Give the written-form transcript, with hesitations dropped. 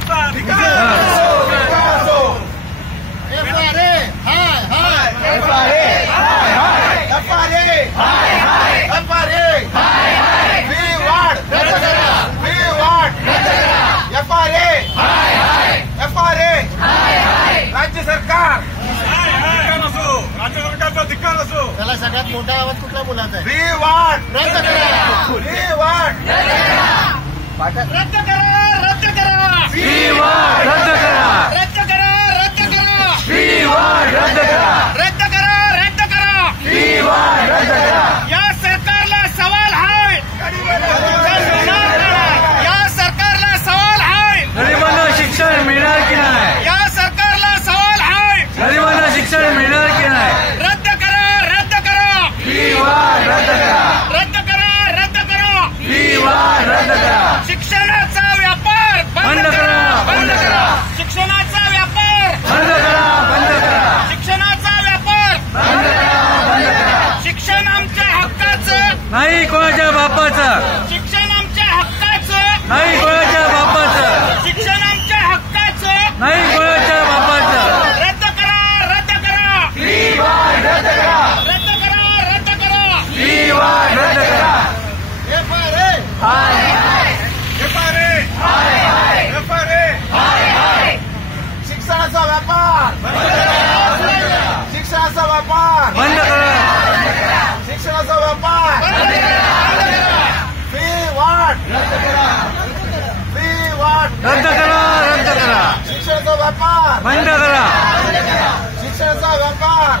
शिक्षणाचा अधिकार राज्य सरकार असो, राज्य सरकारचा अधिकार असो, त्याला सगळ्यात मोठा आवाज कुठल्या मुलाचा आहे? वी वाट रद्द करा, वी वाट रद्द करा, रद्द करा, वी वाट रद्द करा, रद्द करा, रद्द करा, वी वाट रद्द करा, रद्द करा, रद्द करा. वी वाट रद्द करा. या सरकारला सवाल आहे, या सरकारला सवाल आहे, गरिबांना शिक्षण मिळणार की नाही? या सरकारला सवाल आहे, गरिबांना शिक्षण मिळणार की नाही? रद्द करा, रद्द करा, वी वाट रद्द करा, रद्द करा, रद्द करा. वी वाट रद्द करा. शिक्षणाचा व्यापार बंद करा, बंद करा, शिक्षणाचा व्यापार बंद करा, बंद करा, शिक्षणाचा व्यापार बंद करा, बंद करा. शिक्षण आमच्या हक्काचं, नाही कोणाच्या बापाचं, शिक्षण आमच्या हक्काचं, नाही कोणाच्या बापाचं, शिक्षण आमच्या हक्काचं. नाही कोणाच्या बापाचं. रद्द करा, रद्द करा, वी वाट रद्द करा, रद्द करा, रद्द करा. वी वाट रद्द करा. शिक्षणाचा व्यापार, शिक्षणाचा व्यापार, बंद करा, शिक्षणाचा व्यापार, फी वाट, फी वाट, रद्द करा, रद्द करा, शिक्षणाचा व्यापार, बंद करा. शिक्षणाचा व्यापार.